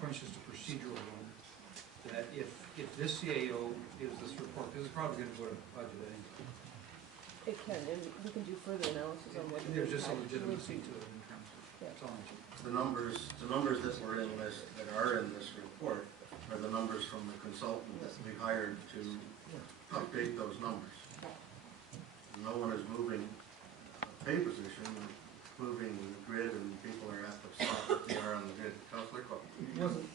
point is just a procedural one, that if this CAO gives this report, this is probably going to go to budget anyway. It can, and we can do further analysis on what. There's just a legitimacy to it in terms of, it's all. The numbers that were in this, that are in this report, are the numbers from the consultant that we hired to update those numbers. No one is moving a pay position, moving the grid, and people are at the spot that they are on the grid. Councillor Cook. Wasn't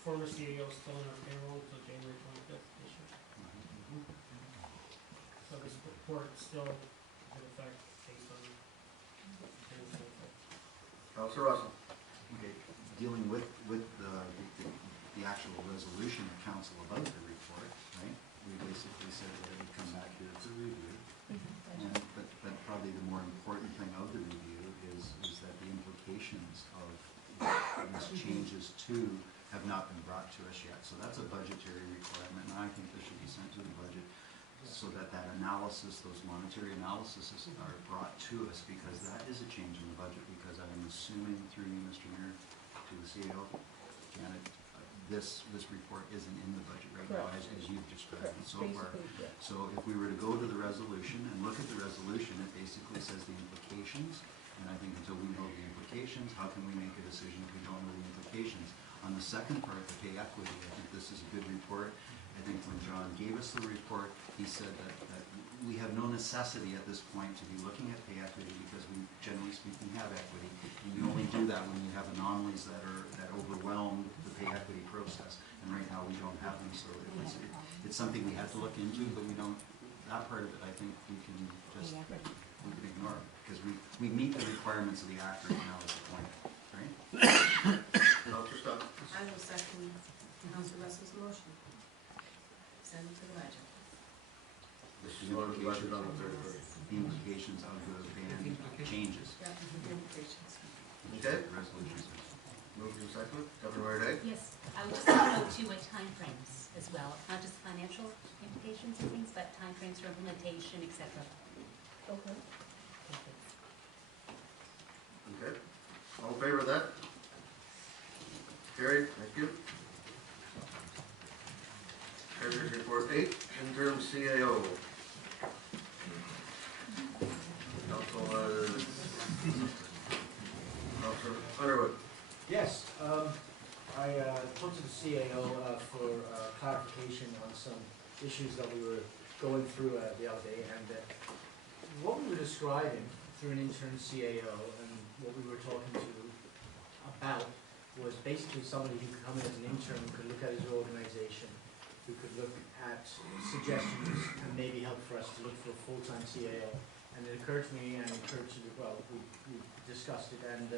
former CEO still in our payroll until January 25th this year? So this report still in effect based on January 25th. Councillor Russell. Okay, dealing with the actual resolution of council about the report, right? We basically said that it would come back here for review. And, but probably the more important thing of the review is that the implications of these changes to have not been brought to us yet. So that's a budgetary requirement, and I think this should be sent to the budget so that analysis, those monetary analyses are brought to us, because that is a change in the budget, because I'm assuming through you, Mr. Mayor, to the CEO, Janet, this report isn't in the budget right now, as you've described it so far. So if we were to go to the resolution and look at the resolution, it basically says the implications, and I think until we know the implications, how can we make a decision if we don't know the implications? On the second part, the pay equity, I think this is a good report. I think when John gave us the report, he said that we have no necessity at this point to be looking at pay equity, because we, generally speaking, have equity. And you only do that when you have anomalies that overwhelm the pay equity process. And right now we don't have them, so it's something we have to look into, but we don't. That part of it, I think we can just ignore, because we meet the requirements of the Act right now at the point, right? Councillor Scott. I will second Councillor Russell's motion. Send it to the budget. This is going to the budget on the 31st. The implications of the ban changes. Yeah, the implications. Okay. Resolutions. Moved and seconded. Governor Day. Yes, I would just want to know too what timeframes as well, not just financial implications and things, but timeframes for implementation, etc. Okay. Okay. All in favor of that? Carried. Thank you. Treasurer's Report 8, Interim CAO. Councillor Underwood. Yes, I talked to the CAO for clarification on some issues that we were going through the other day, and what we were describing through an interim CAO and what we were talking to about was basically somebody who could come in as an intern, who could look at his organization, who could look at suggestions and maybe help for us to look for a full-time CAO. And it occurred to me, and it occurred to, well, we discussed it, and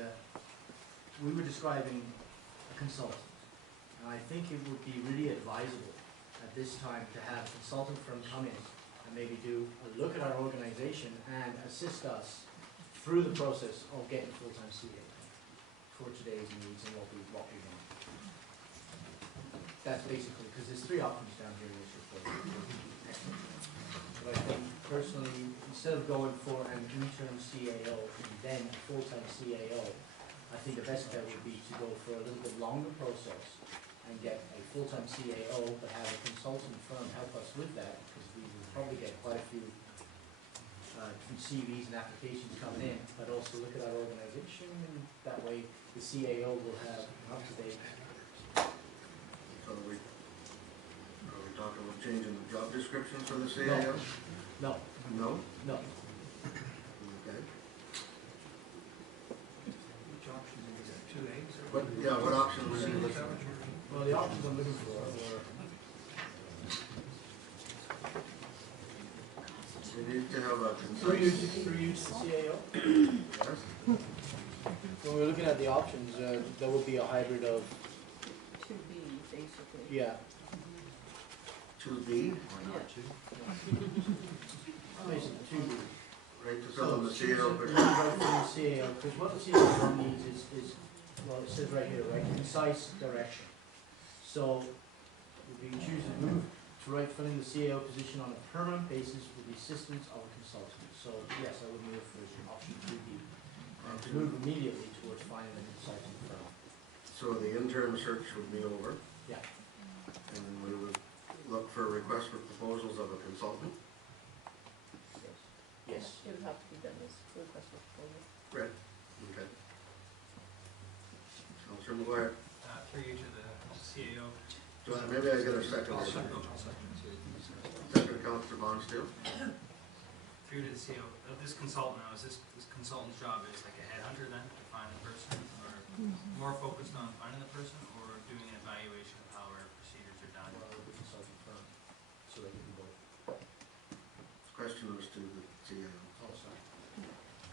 we were describing a consultant. And I think it would be really advisable at this time to have a consultant firm come in and maybe do a look at our organization and assist us through the process of getting a full-time CAO for today's needs and what we want. That's basically, because there's three options down here in this report. But I think personally, instead of going for an interim CAO and then a full-time CAO, I think the best bet would be to go for a little bit longer process and get a full-time CAO, but have a consultant firm help us with that, because we will probably get quite a few different CVs and applications coming in, but also look at our organization, and that way the CAO will have an up-to-date. So are we talking about changing the job description for the CAO? No. No? No. Okay. Which options are there? 2As? What, yeah, what option were you looking at? Well, the options I'm looking for were We need to have a through you to the CAO. Yes. When we're looking at the options, there would be a hybrid of 2B, basically. yeah. 2B, Or not to. Basically 2B. right, to fill in the CAO. Right from the CAO, because what the CAO needs is, well, it says right here, right, concise direction. So, if you choose to move to filling the CAO position on a permanent basis with the assistance of a consultant. So, yes, I would move for option 2B. And to move immediately towards finding a consulting firm. So So the interim search would be over, Yeah. and then we would look for requests for proposals of a consultant. Yes. It would have to be done as a request for proposal. Right. Okay. Counselor McGuire, Through you to the CAO. maybe I get a second. I'll second it. Second, Counselor Bonsteel. Through to the CAO. This consultant now, is this consultant's job is like a headhunter then to find the person, or more focused on finding the person, or doing an evaluation of how our procedures are done? Well, the consulting firm, so they can do both. Question was to the CAO. Oh, sorry.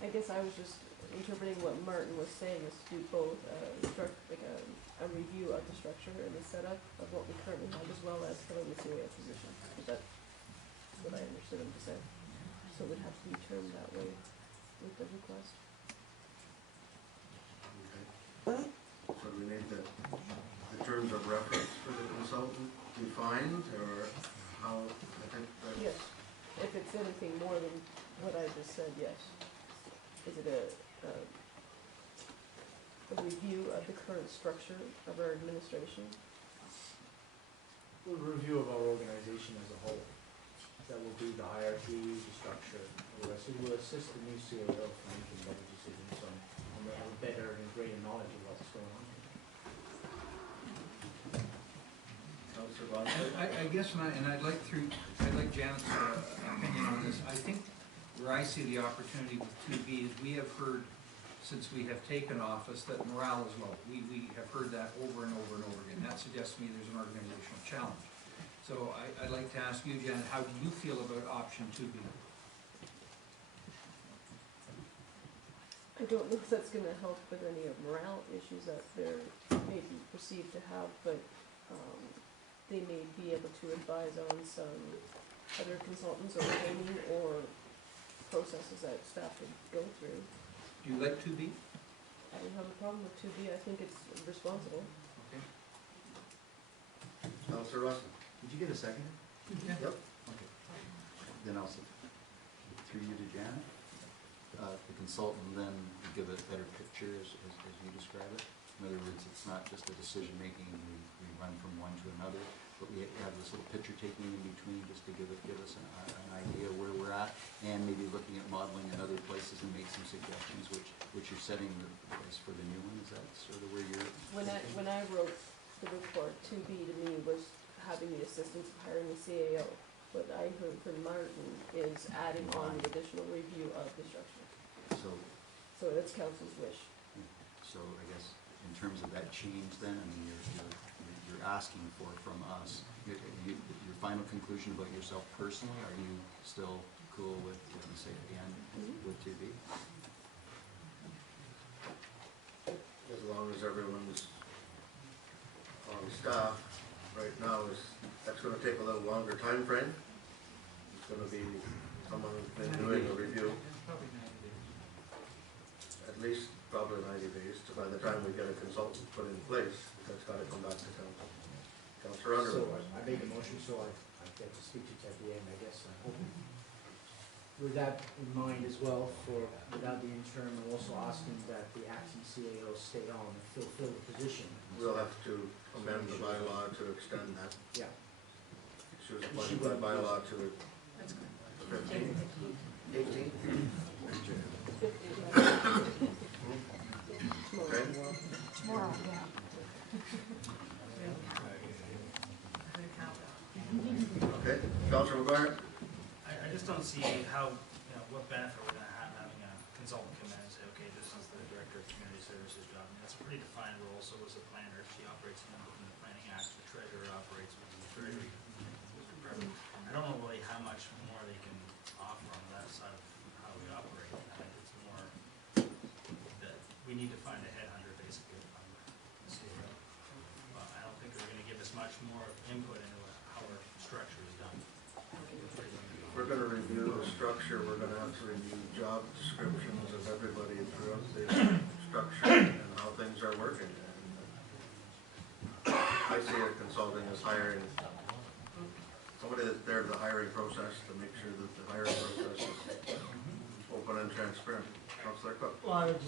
I guess I was just interpreting what Martin was saying, is to do both, a review of the structure and the setup of what we currently have, as well as filling the CAO position. That's what I understood him to say. So it would have to be termed that way with the request. Okay. So we need the terms of reference for the consultant defined, or how, I think that. Yes, if it's anything more than what I just said, yes. Is it a review of the current structure of our administration? A review of our organization as a whole. That will be the hierarchy, the structure, the rest. It will assist the new CAO for making better decisions on a better and greater knowledge of what's going on. Counselor Bonsteel. I guess, I'd like Janet's opinion on this. I think where I see the opportunity with 2B is we have heard, since we have taken office, that morale is low. We have heard that over and over and over again. That suggests to me there's an organizational challenge. So I'd like to ask you, Janet, how do you feel about option 2B? I don't know if that's gonna help with any of morale issues that they're maybe perceived to have, but, they may be able to advise on some other consultants or training or processes that staff would go through. Do you like 2B? I don't have a problem with 2B, I think it's responsible. Okay. Counselor Russell. Did you get a second? Yep. Okay. Then I'll say, through you to Janet, the consultant then will give a better picture as you describe it. In other words, it's not just a decision-making, we run from one to another, but we have this little picture taking in between just to give us an idea where we're at, and maybe looking at modeling in other places and make some suggestions, which you're setting the place for the new one. Is that sort of where you're? When I wrote the report, 2B to me was having the assistance of hiring a CAO. What I heard from Martin is adding on the additional review of the structure. So that's council's wish. I guess in terms of that change then, I mean, you're asking for from us, your final conclusion about yourself personally, are you still cool with what you say again with 2B? As long as everyone's on staff right now, that's gonna take a little longer time frame. It's gonna be someone who's been doing a review, Probably 90 days. at least probably 90 days, to by the time we get a consultant put in place, that's gotta come back to council. Counselor So Underwood. I made the motion, so I get to speak to you at the end, I guess, I'm hoping. With that in mind as well, without the interim, I'm also asking that the acting CAO stay on and fulfill the position. We'll have to amend the bylaw to extend that. Yeah. She was appointed by bylaw to That's good. 15, 18? Okay. Tomorrow, yeah. Okay, Counselor McGuire? I just don't see how, what benefit we're gonna have having a consultant come in and say, okay, this is the director of community services job. I mean, that's a pretty defined role, so is the planner, she operates within the planning act, the treasurer operates within the treasury department. I don't know really how much more they can offer on that side of how we operate. I think it's more that we need to find a headhunter basically on the CAO. I don't think they're gonna give us much more input into how our structure is done. If we're gonna review the structure, we're gonna have to review job descriptions of everybody throughout the structure and how things are working. And I see a consulting as hiring somebody that's there to the hiring process to make sure that the hiring process is open and transparent. Counselor Cook? Well, I would just